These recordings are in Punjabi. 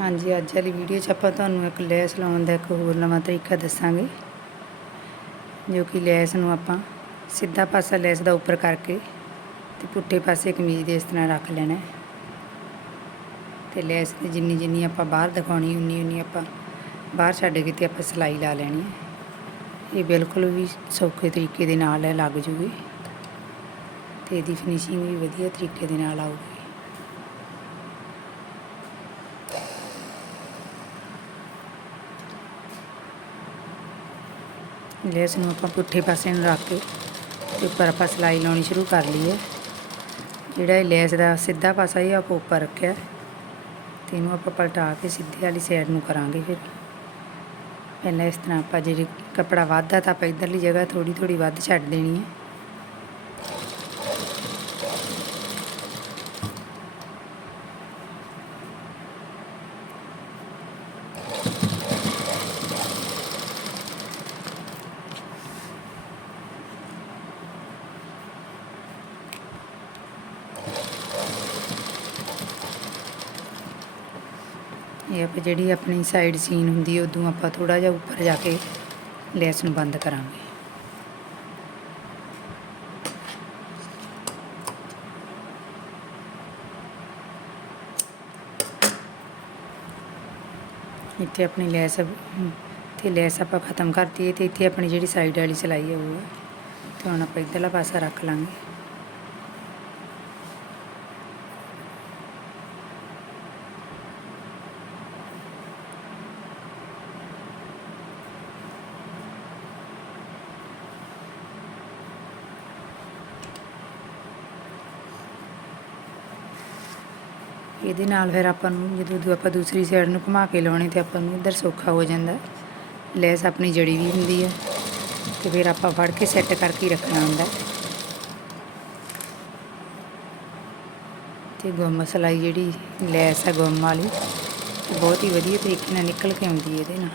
ਹਾਂਜੀ, ਅੱਜ ਵਾਲੀ ਵੀਡੀਓ 'ਚ ਆਪਾਂ ਤੁਹਾਨੂੰ ਇੱਕ ਲੈਸ ਲਾਉਣ ਦਾ ਇੱਕ ਹੋਰ ਨਵਾਂ ਤਰੀਕਾ ਦੱਸਾਂਗੇ, ਜੋ ਕਿ ਲੈਸ ਨੂੰ ਆਪਾਂ ਸਿੱਧਾ ਪਾਸਾ ਲੈਸ ਦਾ ਉੱਪਰ ਕਰਕੇ ਤੇ ਪੁੱਠੇ ਪਾਸੇ ਕਮੀਜ਼ ਦੇ ਇਸ ਤਰ੍ਹਾਂ ਰੱਖ ਲੈਣਾ ਹੈ। ਤੇ ਲੈਸ ਦੀ ਜਿੰਨੀ ਜਿੰਨੀ ਆਪਾਂ ਬਾਹਰ ਦਿਖਾਉਣੀ, ਉਨੀ ਉਨੀ ਆਪਾਂ ਬਾਹਰ ਛੱਡ ਕੇ ਤੇ ਆਪਾਂ ਸਿਲਾਈ ਲਾ ਲੈਣੀ ਹੈ ਇਹ ਬਿਲਕੁਲ ਵੀ ਸੌਖੇ ਤਰੀਕੇ ਦੇ ਨਾਲ ਹੈ ਲੱਗ ਜੂਗੀ ਤੇ ਇਹਦੀ ਫਿਨਿਸ਼ਿੰਗ ਵੀ ਵਧੀਆ ਤਰੀਕੇ ਦੇ ਨਾਲ ਆਊਗੀ ਲੈਸ ਨੂੰ ਆਪਾਂ ਪੁੱਠੇ ਪਾਸੇ ਨੂੰ ਰੱਖ ਕੇ ਤੇ ਉੱਪਰ ਆਪਾਂ ਸਿਲਾਈ ਲਾਉਣੀ ਸ਼ੁਰੂ ਕਰ ਲਈਏ ਜਿਹੜਾ ਇਹ ਲੈਸ ਦਾ ਸਿੱਧਾ ਪਾਸਾ ਇਹ ਆਪਾਂ ਉੱਪਰ ਰੱਖਿਆ। ਤੇ ਇਹਨੂੰ ਆਪਾਂ ਪਲਟਾ ਕੇ ਸਿੱਧੇ ਵਾਲੀ ਸਾਈਡ ਨੂੰ ਕਰਾਂਗੇ ਫਿਰ। ਪਹਿਲਾਂ ਇਸ ਤਰ੍ਹਾਂ ਆਪਾਂ ਜਿਹੜੀ ਕਪੜਾ ਵੱਧਦਾ ਤਾਂ ਆਪਾਂ ਇਧਰਲੀ ਜਗ੍ਹਾ ਥੋੜੀ ਥੋੜੀ ਵੱਧ ਛੱਡ ਦੇਣੀ ਹੈ। ਇਹ ਆਪਾਂ ਜਿਹੜੀ ਆਪਣੀ ਸਾਈਡ ਸੀਨ ਹੁੰਦੀ ਹੈ ਉਦੋਂ ਆਪਾਂ ਥੋੜਾ ਜਿਹਾ ਉੱਪਰ ਜਾ ਕੇ ਲੈਸ ਨੂੰ ਬੰਦ ਕਰਾਂਗੇ। ਇੱਥੇ ਆਪਣੀ ਲੈਸ ਤੇ ਲੈਸ ਆਪਾਂ ਖਤਮ ਕਰਤੀ ਹੈ ਤੇ ਇੱਥੇ ਆਪਣੀ ਜਿਹੜੀ ਸਾਈਡ ਵਾਲੀ ਸਿਲਾਈ ਹੈ ਉਹ ਹੈ ਤੇ ਹੁਣ ਆਪਾਂ ਇੱਧਰਲਾ ਪਾਸਾ ਰੱਖ ਲਾਂਗੇ। ਇਹਦੇ ਨਾਲ ਫਿਰ ਆਪਾਂ ਨੂੰ ਜਦੋਂ ਜਦੋਂ ਆਪਾਂ ਦੂਸਰੀ ਸਾਈਡ ਨੂੰ ਘੁਮਾ ਕੇ ਲਾਉਣੇ ਤੇ ਆਪਾਂ ਨੂੰ ਇੱਧਰ ਸੌਖਾ ਹੋ ਜਾਂਦਾ। ਲੈਸ ਆਪਣੀ ਜੜੀ ਵੀ ਹੁੰਦੀ ਹੈ ਤੇ ਫਿਰ ਆਪਾਂ ਫੜ ਕੇ ਸੈੱਟ ਕਰਕੇ ਹੀ ਰੱਖਣਾ ਹੁੰਦਾ। ਤੇ ਗੁੰਮ ਸਲਾਈ ਜਿਹੜੀ ਲੈਸ ਆ, ਗੁੰਮ ਵਾਲੀ, ਬਹੁਤ ਹੀ ਵਧੀਆ ਤਰੀਕੇ ਨਾਲ ਨਿਕਲ ਕੇ ਆਉਂਦੀ ਹੈ ਇਹਦੇ ਨਾਲ।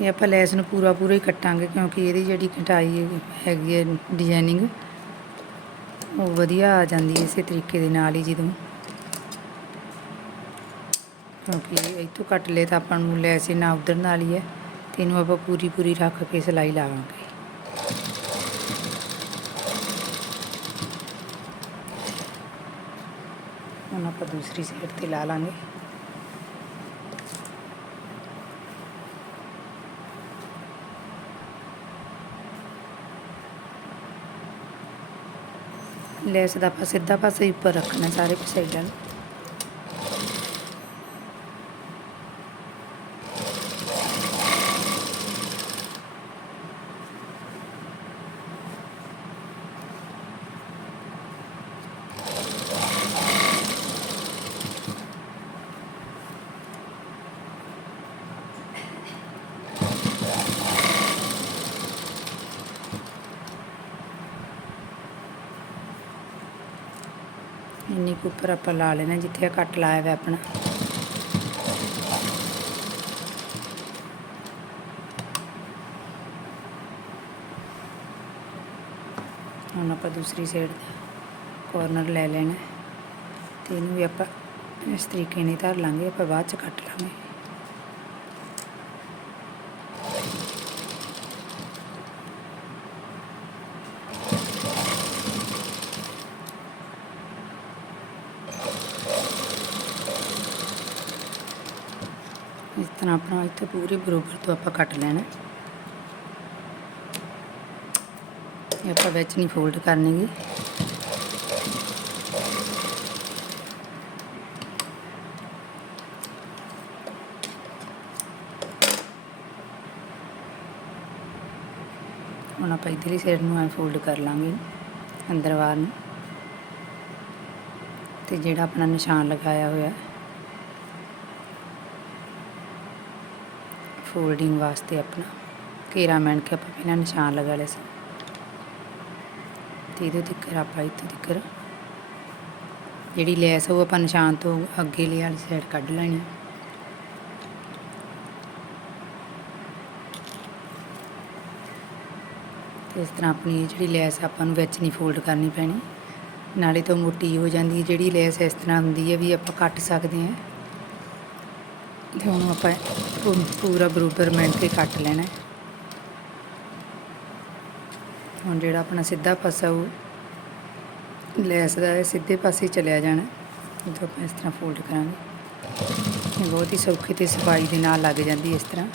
ਇਹ ਆਪਾਂ ਲੈਸ ਨੂੰ ਪੂਰਾ ਪੂਰਾ ਹੀ ਕੱਟਾਂਗੇ ਕਿਉਂਕਿ ਇਹਦੀ ਜਿਹੜੀ ਕਟਾਈ ਹੈਗੀ ਹੈ ਡਿਜ਼ਾਈਨਿੰਗ ਉਹ ਵਧੀਆ ਆ ਜਾਂਦੀ ਹੈ ਇਸੇ ਤਰੀਕੇ ਦੇ ਨਾਲ ਹੀ ਜਦੋਂ। ਕਿਉਂਕਿ ਇੱਥੋਂ ਕੱਟ ਲਏ ਤਾਂ ਆਪਾਂ ਨੂੰ ਲੈਸ ਹੀ ਨਾ ਉਧਰ ਨਾਲ ਹੀ ਹੈ ਤੇ ਇਹਨੂੰ ਆਪਾਂ ਪੂਰੀ ਪੂਰੀ ਰੱਖ ਕੇ ਸਿਲਾਈ ਲਾਵਾਂਗੇ। ਹੁਣ ਆਪਾਂ ਦੂਸਰੀ ਸਾਈਡ ਤੇ ਲਾ ਲਾਂਗੇ। ਲੈਸ ਦਾ ਆਪਾਂ ਸਿੱਧਾ ਪਾਸੇ ਉੱਪਰ ਰੱਖਣਾ ਸਾਰੇ ਸਾਈਡਾਂ ਨੂੰ ਇੰਨੀ ਕੁ ਉੱਪਰ ਆਪਾਂ ਲਾ ਲੈਣਾ ਜਿੱਥੇ ਕੱਟ ਲਾਇਆ ਹੋਇਆ ਆਪਣਾ। ਹੁਣ ਆਪਾਂ ਦੂਸਰੀ ਸਾਈਡ ਕੋਰਨਰ ਲੈ ਲੈਣਾ ਤੇ ਇਹਨੂੰ ਵੀ ਆਪਾਂ ਇਸ ਤਰੀਕੇ ਨਾਲ ਧਰ ਲਾਂਗੇ, ਆਪਾਂ ਬਾਅਦ ਚ ਕੱਟ ਲਾਂਗੇ ਇਸ ਤਰ੍ਹਾਂ ਆਪਣਾ ਇੱਥੇ ਪੂਰੇ ਬਰੋਬਰ ਤੋਂ ਆਪਾਂ ਕੱਟ ਲੈਣਾ। ਇਹ ਆਪਾਂ ਵਿੱਚ ਨਹੀਂ ਫੋਲਡ ਕਰਨੀਗੀ। ਹੁਣ ਆਪਾਂ ਇਧਰਲੀ ਸਾਈਡ ਨੂੰ ਐ ਫੋਲਡ ਕਰ ਲਾਂਗੇ, ਅੰਦਰ ਬਾਹਰ ਨੂੰ। ਤੇ ਜਿਹੜਾ ਆਪਣਾ ਨਿਸ਼ਾਨ ਲਗਾਇਆ ਹੋਇਆ। ਹੈ ਫੋਲਡਿੰਗ ਵਾਸਤੇ ਆਪਣਾ ਘੇਰਾ ਮਣ ਕੇ ਆਪਾਂ ਇਹਨਾਂ ਨਿਸ਼ਾਨ ਲਗਾ ਲਏ ਸੀ। ਤੇ ਇਹਦੇ ਤੱਕ ਆਪਾਂ ਇੱਥੇ ਤੱਕ ਜਿਹੜੀ ਲੈਸ ਉਹ ਆਪਾਂ ਨਿਸ਼ਾਨ ਤੋਂ ਅੱਗੇ ਲਈ ਵਾਲੀ ਸਾਈਡ ਕੱਢ ਲੈਣੀ ਇਸ ਤਰ੍ਹਾਂ ਆਪਣੀ ਜਿਹੜੀ ਲੈਸ ਆਪਾਂ ਨੂੰ ਵਿੱਚ ਨਹੀਂ ਫੋਲਡ ਕਰਨੀ ਪੈਣੀ। ਨਾਲੇ ਤੋਂ ਮੋਟੀ ਹੋ ਜਾਂਦੀ ਹੈ। ਜਿਹੜੀ ਲੈਸ ਇਸ ਤਰ੍ਹਾਂ ਹੁੰਦੀ ਹੈ ਵੀ ਆਪਾਂ ਕੱਟ ਸਕਦੇ ਹਾਂ। ਤੇ ਹੁਣ ਆਪਾਂ ਪੂ- ਪੂਰਾ ਬਰੋਬਰ ਮਿਣ ਕੇ ਕੱਟ ਲੈਣਾ ਹੁਣ ਜਿਹੜਾ ਆਪਣਾ ਸਿੱਧਾ ਪਾਸਾ ਉਹ ਲੈਸ ਦਾ ਸਿੱਧੇ ਪਾਸੇ ਚਲਿਆ ਜਾਣਾ ਜਦੋਂ ਆਪਾਂ ਇਸ ਤਰ੍ਹਾਂ ਫੋਲਡ ਕਰਾਂਗੇ। ਬਹੁਤ ਹੀ ਸੌਖੀ ਤੇ ਸਫ਼ਾਈ ਦੇ ਨਾਲ ਲੱਗ ਜਾਂਦੀ ਇਸ ਤਰ੍ਹਾਂ।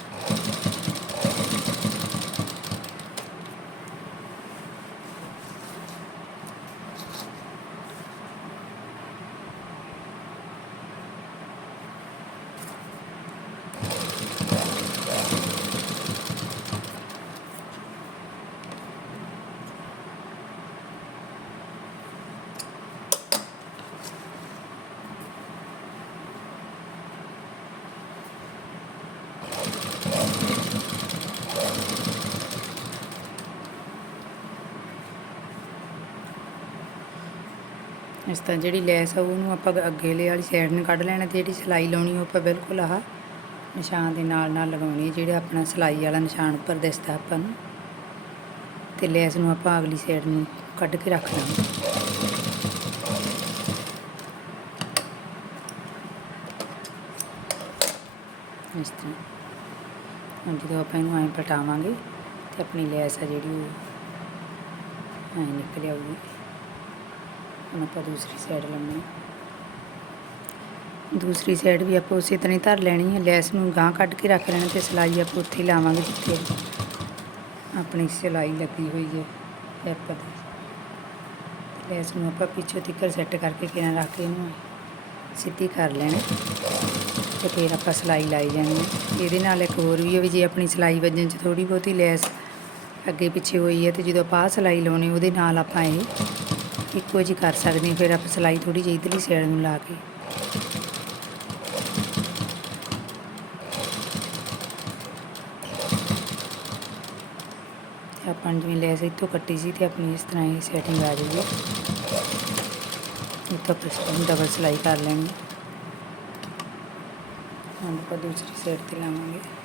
ਇਸ ਤਰ੍ਹਾਂ ਜਿਹੜੀ ਲੈਸ ਆ, ਉਹਨੂੰ ਆਪਾਂ ਅੱਗੇਲੇ ਵਾਲੀ ਸਾਈਡ ਨੂੰ ਕੱਢ ਲੈਣਾ ਤੇ ਜਿਹੜੀ ਸਿਲਾਈ ਲਾਉਣੀ ਉਹ ਆਪਾਂ ਬਿਲਕੁਲ ਆਹ ਨਿਸ਼ਾਨ ਦੇ ਨਾਲ ਨਾਲ ਲਗਾਉਣੀ ਹੈ ਜਿਹੜਾ ਆਪਣਾ ਸਿਲਾਈ ਵਾਲਾ ਨਿਸ਼ਾਨ ਉੱਪਰ ਦਿਸਦਾ ਆਪਾਂ ਨੂੰ। ਤੇ ਲੈਸ ਨੂੰ ਆਪਾਂ ਅਗਲੀ ਸਾਈਡ ਨੂੰ ਕੱਢ ਕੇ ਰੱਖ ਲਾਂਗੇ ਇਸ ਤਰ੍ਹਾਂ। ਹੁਣ ਜਦੋਂ ਆਪਾਂ ਇਹਨੂੰ ਐਂ ਪਲਟਾਵਾਂਗੇ ਤੇ ਆਪਣੀ ਲੈਸ ਆ ਜਿਹੜੀ ਉਹ ਐਂ ਨਿਕਲ ਆਊਗੀ। ਹੁਣ ਆਪਾਂ ਦੂਸਰੀ ਸਾਈਡ ਲਾਉਣੀ ਦੂਸਰੀ ਸਾਈਡ ਵੀ ਆਪਾਂ ਉਸੇ ਤਰ੍ਹਾਂ ਹੀ ਧਰ ਲੈਣੀ ਹੈ। ਲੈਸ ਨੂੰ ਗਾਂ ਕੱਢ ਕੇ ਰੱਖ ਲੈਣਾ ਤੇ ਸਿਲਾਈ ਆਪਾਂ ਉੱਥੇ ਲਾਵਾਂਗੇ ਜਿੱਥੇ ਆਪਣੀ ਸਿਲਾਈ ਲੱਗੀ ਹੋਈ ਹੈ ਪੈਪ ਦੀ। ਲੈਸ ਨੂੰ ਆਪਾਂ ਪਿੱਛੋਂ ਤੀਕਰ ਸੈੱਟ ਕਰਕੇ ਕਿਨਾਂ ਰੱਖ ਕੇ ਇਹਨੂੰ ਸਿੱਧੀ ਕਰ ਲੈਣਾ ਤੇ ਫਿਰ ਆਪਾਂ ਸਿਲਾਈ ਲਾਈ ਜਾਣੀ ਹੈ। ਇਹਦੇ ਨਾਲ ਇੱਕ ਹੋਰ ਵੀ ਹੈ ਵੀ ਜੇ ਆਪਣੀ ਸਿਲਾਈ ਵੱਜਣ 'ਚ ਥੋੜੀ ਬਹੁਤੀ ਲੈਸ ਅੱਗੇ ਪਿੱਛੇ ਹੋਈ ਹੈ ਤੇ ਜਦੋਂ ਆਪਾਂ ਆਹ ਸਿਲਾਈ ਲਾਉਣੀ, ਉਹਦੇ ਨਾਲ ਆਪਾਂ ਇਹ ਇੱਕੋ ਜਿਹੀ ਕਰ ਸਕਦੇ ਹਾਂ, ਫਿਰ ਆਪਾਂ ਸਿਲਾਈ ਥੋੜੀ ਜਿਹੀ ਇਧਰਲੀ ਸਾਈਡ ਨੂੰ ਲਾ ਕੇ। ਆਪਾਂ ਜਿਵੇਂ ਲੈਸ ਇੱਥੋਂ ਕੱਟੀ ਸੀ ਤੇ ਆਪਣੀ ਇਸ ਤਰ੍ਹਾਂ ਹੀ ਸੈਟਿੰਗ ਆ ਜਾਊਗੀ। ਇੱਥੋਂ ਆਪਾਂ ਡਬਲ ਸਿਲਾਈ ਕਰ ਲੈਣੀ। ਹੁਣ ਆਪਾਂ ਦੂਸਰੀ ਸਾਈਡ ਤੇ ਲਾਵਾਂਗੇ।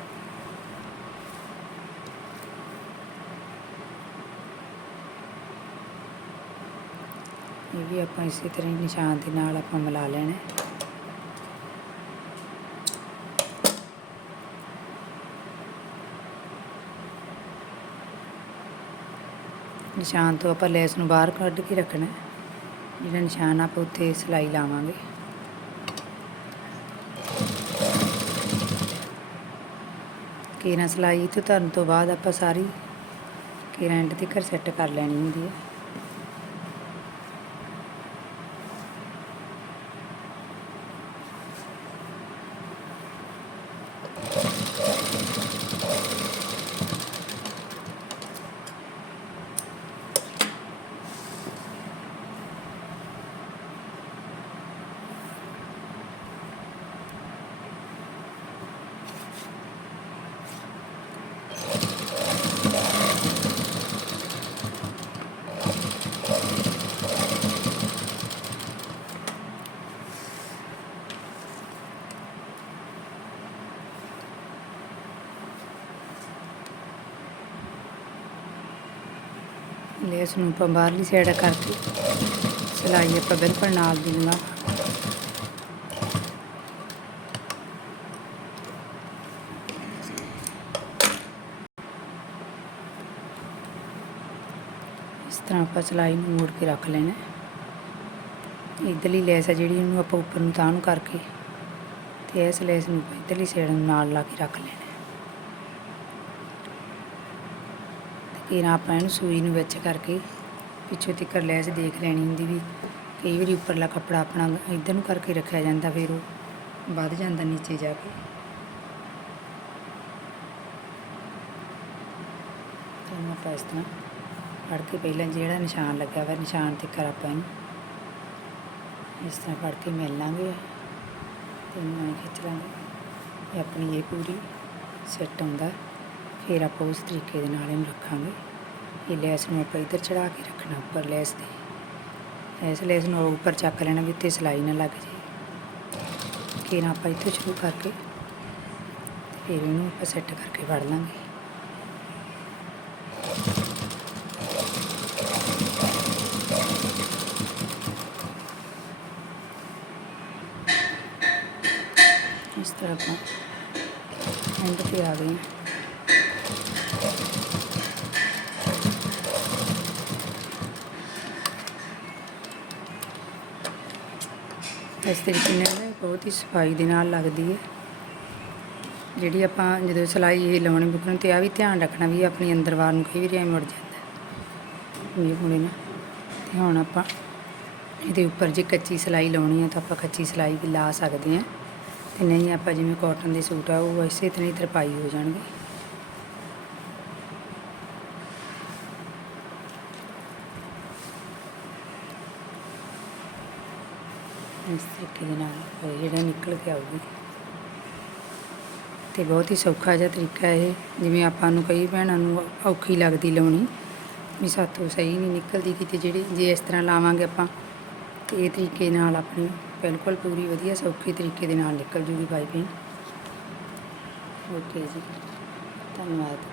ਇਹ ਵੀ ਆਪਾਂ ਇਸੇ ਤਰ੍ਹਾਂ ਹੀ ਨਿਸ਼ਾਨ ਦੇ ਨਾਲ ਆਪਾਂ ਮਿਲਾ ਲੈਣਾ। ਨਿਸ਼ਾਨ ਤੋਂ ਆਪਾਂ ਲੈਸ ਨੂੰ ਬਾਹਰ ਕੱਢ ਕੇ ਰੱਖਣਾ। ਜਿਹੜਾ ਨਿਸ਼ਾਨ ਆਪਾਂ ਉੱਥੇ ਸਿਲਾਈ ਲਾਵਾਂਗੇ। ਕੇਰਾਂ ਸਿਲਾਈ ਤੋਂ ਧਰਨ ਤੋਂ ਬਾਅਦ ਆਪਾਂ ਸਾਰੀ ਕੇਰਾਂ ਐਂਡ ਤੱਕ ਸੈੱਟ ਕਰ ਲੈਣੀ ਹੁੰਦੀ ਹੈ। ਲੈਸ ਨੂੰ ਆਪਾਂ ਬਾਹਰਲੀ ਸਾਈਡ ਕਰਕੇ ਸਿਲਾਈ ਆਪਾਂ ਬਿਲਕੁਲ ਨਾਲ ਦੀ ਲਗਾ ਇਸ ਤਰ੍ਹਾਂ ਆਪਾਂ ਸਿਲਾਈ ਨੂੰ ਮੋੜ ਕੇ ਰੱਖ ਲੈਣਾ ਹੈ। ਇੱਧਰਲੀ ਲੈਸ ਹੈ ਜਿਹੜੀ ਉਹਨੂੰ ਆਪਾਂ ਉੱਪਰ ਨੂੰ ਤਾਂ ਨੂੰ ਕਰਕੇ ਤੇ ਇਸ ਲੈਸ ਨੂੰ ਆਪਾਂ ਇੱਧਰਲੀ ਸਾਈਡ ਨੂੰ ਨਾਲ ਲਾ ਕੇ ਰੱਖ ਲੈਣਾ ਹੈ। ਫਿਰ ਆਪਾਂ ਇਹਨੂੰ ਸੂਈ ਨੂੰ ਵਿੱਚ ਕਰਕੇ ਪਿੱਛੇ ਤੱਕ ਲੈਸ ਦੇਖ ਲੈਣੀ ਹੁੰਦੀ ਵੀ ਕਈ ਵਾਰੀ ਉੱਪਰਲਾ ਕੱਪੜਾ ਆਪਣਾ ਇੱਧਰ ਨੂੰ ਕਰਕੇ ਰੱਖਿਆ ਜਾਂਦਾ ਫਿਰ ਉਹ ਵੱਧ ਜਾਂਦਾ ਨੀਚੇ ਜਾ ਕੇ ਤੇ ਇਹਨੂੰ ਆਪਾਂ ਇਸ ਤਰ੍ਹਾਂ ਫੜ ਕੇ ਪਹਿਲਾਂ ਜਿਹੜਾ ਨਿਸ਼ਾਨ ਲੱਗਾ ਵਾ ਨਿਸ਼ਾਨ ਤੇ ਕਰ ਆਪਾਂ ਇਹਨੂੰ ਇਸ ਤਰ੍ਹਾਂ ਫੜ ਕੇ ਮਿਲ ਲਾਂਗੇ ਤੇ ਇਹਨੂੰ ਖਿੱਚ ਲਾਂਗੇ ਆਪਣੀ ਇਹ ਪੂਰੀ ਸੈੱਟ ਆਉਂਦਾ ਫਿਰ ਆਪਾਂ ਉਸ ਤਰੀਕੇ ਦੇ ਨਾਲ ਇਹਨੂੰ ਰੱਖਾਂਗੇ। ਇਹ ਲੈਸ ਨੂੰ ਆਪਾਂ ਇੱਧਰ ਚੜਾ ਕੇ ਰੱਖਣਾ, ਉੱਪਰ ਲੈਸ ਦੇ ਇਸ ਲੈਸ ਨੂੰ ਉੱਪਰ ਚੱਕ ਲੈਣਾ ਵੀ ਉੱਤੇ ਸਲਾਈ ਨਾ ਲੱਗ ਜੇ ਫਿਰ ਆਪਾਂ ਇੱਥੋਂ ਸ਼ੁਰੂ ਕਰਕੇ ਫਿਰ ਇਹਨੂੰ ਆਪਾਂ ਸੈੱਟ ਕਰਕੇ ਵੜ ਲਾਂਗੇ। ਇਸ ਤਰ੍ਹਾਂ ਆਪਾਂ ਐਂਡ ਤੇ ਆ ਗਏ ਇਸ ਤਰੀਕੇ ਨਾਲ ਬਹੁਤ ਹੀ ਸਫ਼ਾਈ ਦੇ ਨਾਲ ਲੱਗਦੀ ਹੈ। ਜਿਹੜੀ ਆਪਾਂ ਜਦੋਂ ਸਿਲਾਈ ਇਹ ਲਾਉਣੀ ਬੁਕਣ ਤੇ ਆ ਵੀ ਧਿਆਨ ਰੱਖਣਾ ਵੀ ਆਪਣੀ ਅੰਦਰ ਬਾਹਰ ਨੂੰ ਕਈ ਵਾਰੀ ਐ ਮੁੜ ਜਾਂਦਾ ਇਹ ਹੁਣੇ ਨਾ, ਤੇ ਹੁਣ ਆਪਾਂ ਇਹਦੇ ਉੱਪਰ ਜੇ ਕੱਚੀ ਸਿਲਾਈ ਲਾਉਣੀ ਹੈ ਤਾਂ ਆਪਾਂ ਕੱਚੀ ਸਿਲਾਈ ਵੀ ਲਾ ਸਕਦੇ ਹਾਂ। ਤੇ ਨਹੀਂ ਆਪਾਂ ਜਿਵੇਂ ਕਾਟਨ ਦੇ ਸੂਟ ਆ, ਉਹ ਇਸੇ ਤਰ੍ਹਾਂ ਹੀ ਤਰਪਾਈ ਹੋ ਜਾਣਗੇ। ਇਸ ਤਰੀਕੇ ਦੇ ਨਾਲ ਜਿਹੜਾ ਨਿਕਲ ਕੇ ਆਊਗੀ। ਤੇ ਬਹੁਤ ਹੀ ਸੌਖਾ ਜਿਹਾ ਤਰੀਕਾ ਇਹ, ਜਿਵੇਂ ਆਪਾਂ ਨੂੰ ਕਈ ਭੈਣਾਂ ਨੂੰ ਔਖੀ ਲੱਗਦੀ ਲਾਉਣੀ, ਵੀ ਸਾਥੋਂ ਸਹੀ ਨਹੀਂ ਨਿਕਲਦੀ ਕਿਤੇ ਜਿਹੜੀ, ਜੇ ਇਸ ਤਰ੍ਹਾਂ ਲਾਵਾਂਗੇ ਆਪਾਂ, ਤੇ ਇਹ ਤਰੀਕੇ ਨਾਲ ਆਪਣੀ ਬਿਲਕੁਲ ਪੂਰੀ ਵਧੀਆ ਸੌਖੇ ਤਰੀਕੇ ਦੇ ਨਾਲ ਨਿਕਲ ਜੂਗੀ ਪਾਈਪਿੰਗ। ਓਕੇ ਜੀ, ਧੰਨਵਾਦ।